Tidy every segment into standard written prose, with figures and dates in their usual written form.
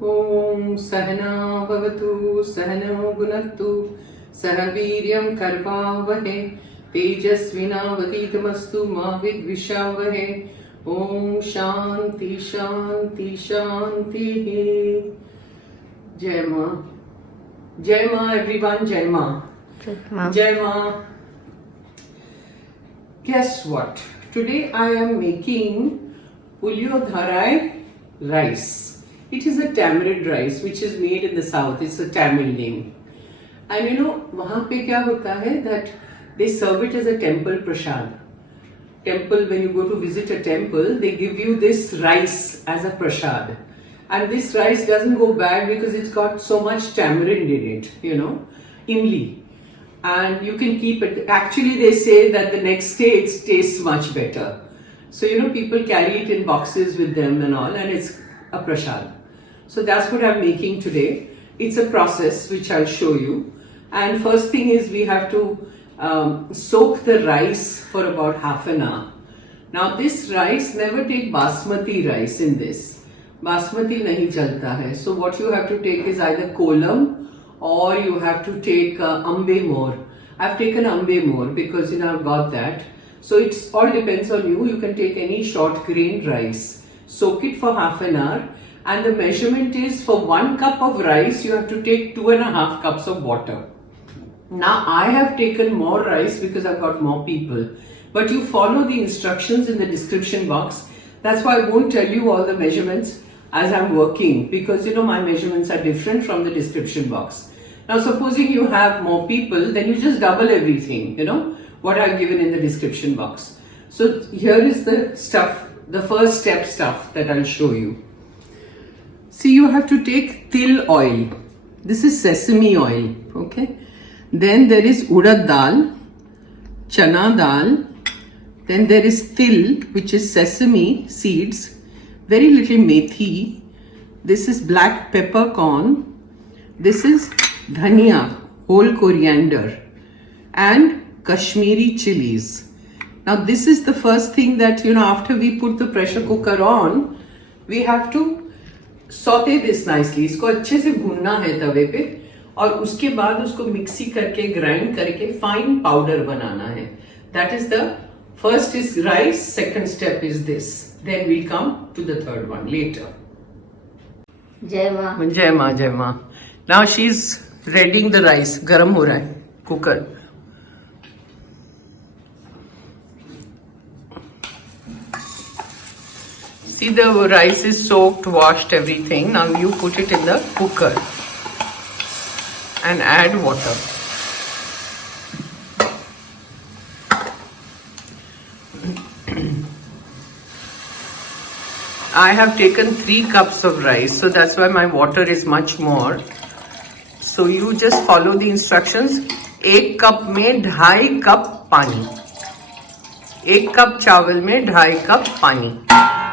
Om Sahana Bhavatu Sahano Gunattu Sahaviryam Karvavahe Tejasvinavaditamastu Ma Vidvishavahe Om Shanti Shanti Shanti. Jai Ma. Jai Ma everyone, Jai Ma. Jai Ma. Guess what? Today I am making Puliyodharai rice. It is a tamarind rice which is made in the south. It's a Tamil name. And you know, वहाँ पे क्या होता है that they serve it as a temple prasad. Temple, when you go to visit a temple, they give you this rice as a prasad. And this rice doesn't go bad because it's got so much tamarind in it, you know, imli. And you can keep it. Actually, they say that the next day it tastes much better. So, you know, people carry it in boxes with them and all, and it's a prasad. So that's what I'm making today. It's a process which I'll show you. And first thing is we have to soak the rice for about half an hour. Now this rice, never take basmati rice in this. Basmati nahi chalta hai. So what you have to take is either kolam or you have to take ambe more. I've taken ambe more because you know I've got that. So it's all depends on you. You can take any short grain rice. Soak it for half an hour. And the measurement is for 1 cup of rice, you have to take 2.5 cups of water. Now I have taken more rice because I've got more people. But you follow the instructions in the description box. That's why I won't tell you all the measurements as I'm working, because you know my measurements are different from the description box. Now supposing you have more people, then you just double everything, you know, what I've given in the description box. So here is the stuff, the first step stuff that I'll show you. See, you have to take til oil. This is sesame oil, okay? Then there is urad dal, chana dal. Then there is til, which is sesame seeds. Very little methi. This is black peppercorn. This is dhania, whole coriander. And Kashmiri chillies. Now this is the first thing that, you know, after we put the pressure cooker on, we have to sauté this nicely. इसको अच्छे से भूनना है तवे पे और उसके बाद उसको मिक्सी करके ग्राइंड करके फाइन पाउडर बनाना है. That is the first is rice, second step is this. Then we'll come to the third one later. Jai Ma. Jai Ma, Jai Ma. Now she's readying the rice. गरम हो रहा है cooker. See, the rice is soaked, washed, everything. Now you put it in the cooker and add water. I have taken 3 cups of rice, so that's why my water is much more. So you just follow the instructions. 1 cup में 2.5 cup पानी. 1 cup चावल में 2.5 cup पानी.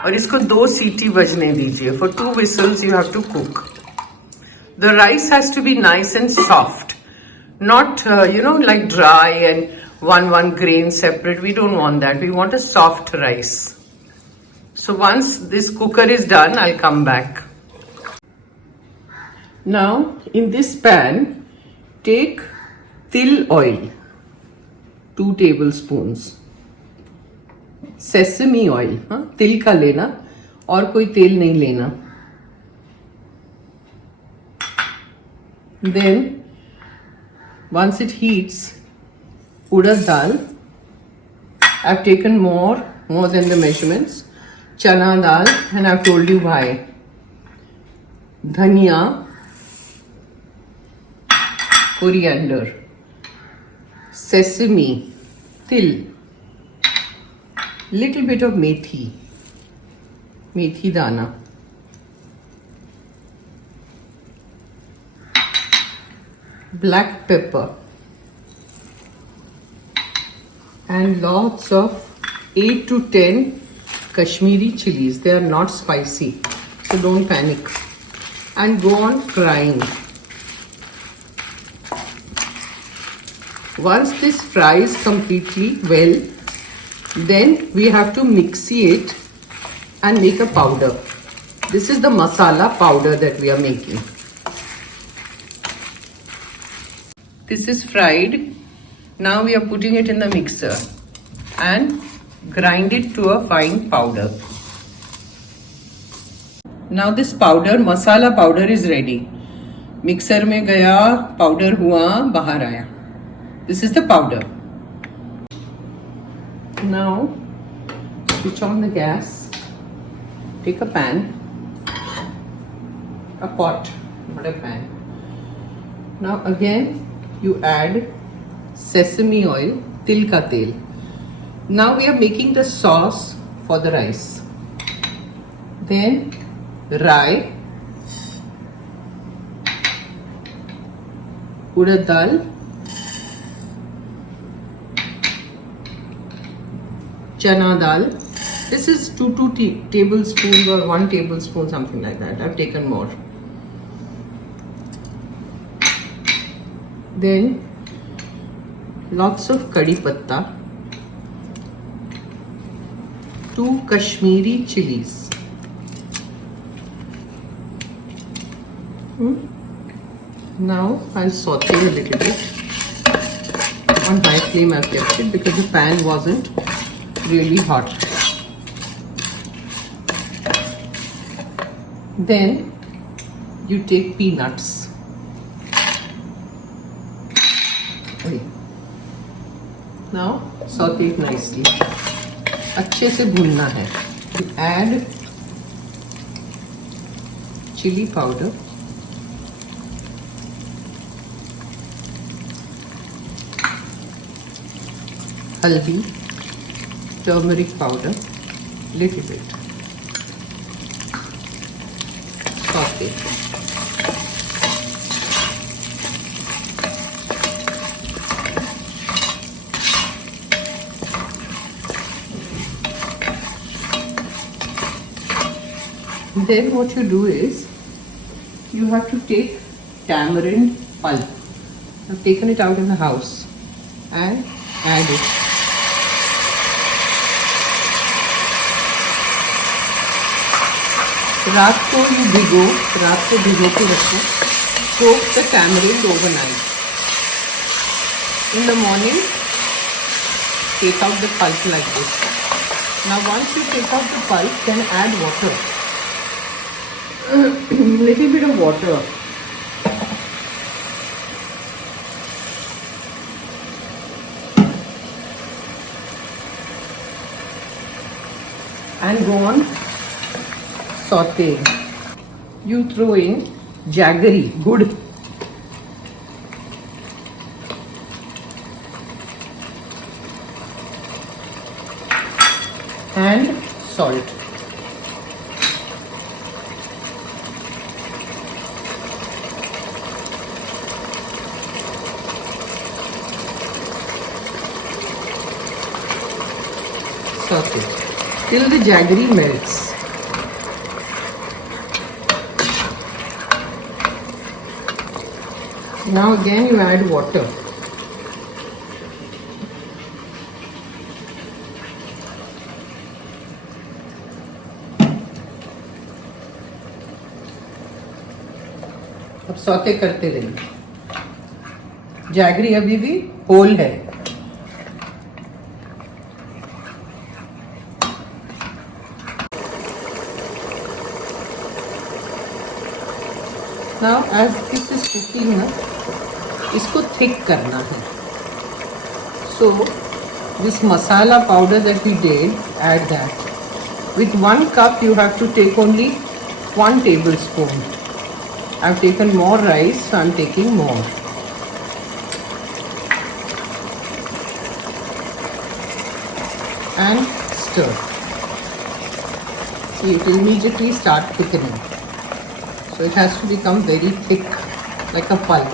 और इसको 2 सीटी बजने दीजिए. For 2 whistles you have to cook. The rice has to be nice and soft, not you know, like dry and one grain separate. We don't want that. We want a soft rice. So once this cooker is done, I'll come back. Now in this pan, take til oil, 2 tablespoons. Sesame oil, तिल का लेना और कोई तेल नहीं लेना. Then once it heats, urad dal. I've taken more than the measurements. Chana dal, and I've told you why. Dhania, coriander, sesame, til. Little bit of methi dana, black pepper, and lots of 8 to 10 Kashmiri chillies. They are not spicy, so don't panic. And go on frying. Once this fries completely well, then we have to mixie it and make a powder. This is the masala powder that we are making. This is fried. Now we are putting it in the mixer and grind it to a fine powder. Now this powder, masala powder is ready. Mixer में गया, powder हुआ, बाहर आया. This is the powder. Now switch on the gas. Take a pan, a pot, not a pan. Now again you add sesame oil, til ka tel. Now we are making the sauce for the rice. Then rye, urad dal, chana dal. This is 2 tablespoons or 1 tablespoon, something like that. I've taken more. Then lots of kadhi patta, 2 Kashmiri chillies. Now I'll saute a little bit. On high flame I've kept it because the pan wasn't really hot. Then you take peanuts. Now saute it nicely. अच्छे से भूनना है. Add chilli powder, haldi, turmeric powder, little bit. Saute. Then what you do is you have to take tamarind pulp. I've taken it out of the house and add it. रात को भिगो के रखो. Soak the tamarind overnight. In the morning, take out the pulp like this. Now once you take out the pulp, then add water. Little bit of water. And go on sauteing. You throw in jaggery, good. And salt. Saute till the jaggery melts. Now again you add water. अब saute करते रहिए. Jaggery अभी भी whole है. Now as this is cooking ना, इसको thick करना है. So this masala powder that we did, add that. With 1 cup you have to take only 1 tablespoon. I've taken more rice, so I'm taking more. And stir. See, it will immediately start thickening. So it has to become very thick, like a pulp.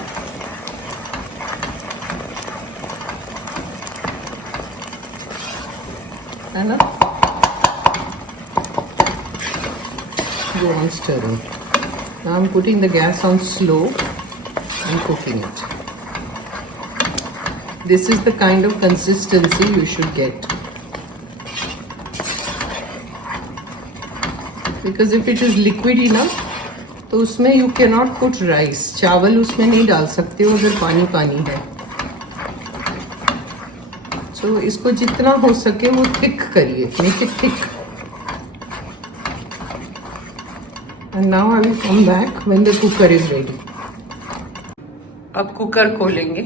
And go on stirring. Now I'm putting the gas on slow and cooking it. This is the kind of consistency you should get. Because if it is liquid enough तो उसमें you can not put rice, चावल उसमें नहीं डाल सकते हो अगर पानी पानी है। तो इसको जितना हो सके वो थिक करिए, make it thick. And now I will come back when the cooker is ready. अब कुकर खोलेंगे।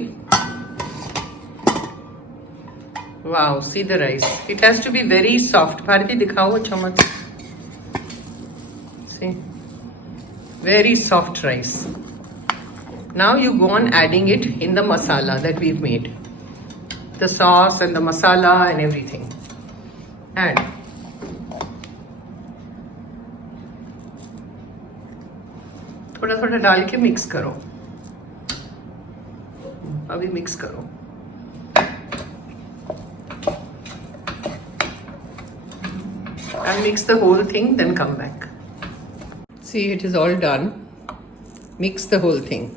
Wow, see the rice, it has to be very soft. Bharti दिखाओ चम्मच। सी, very soft rice. Now you go on adding it in the masala that we've made, the sauce and the masala and everything. Add थोड़ा थोड़ा डाल के mix करो। अभी mix करो। And mix the whole thing, then come back. See, it is all done. Mix the whole thing.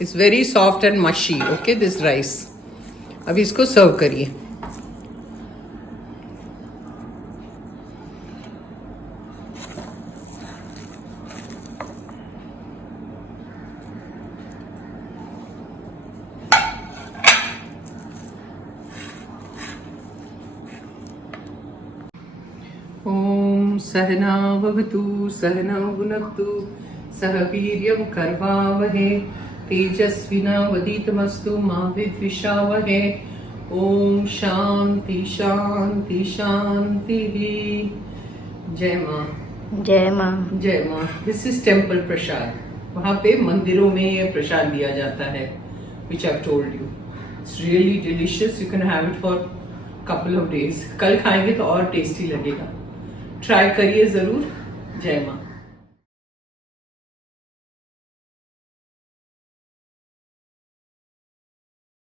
It's very soft and mushy, okay, this rice. अब इसको सर्व करिए। ॐ सहना भवतु सहनौ भुनक्तु सह वीर्यं कर्वावहे तेजस्विनावधीतमस्तु मा विद्विषावहे। ॐ शांति शांति शांतिः। जय माँ। जय माँ। जय माँ। This is temple prasad. वहाँ पे मंदिरों में ये प्रसाद दिया जाता है, which I told you. It's really delicious. You can have it for couple of days. कल खाएंगे तो और टेस्टी लगेगा। ट्राई करिए जरूर। जय माँ।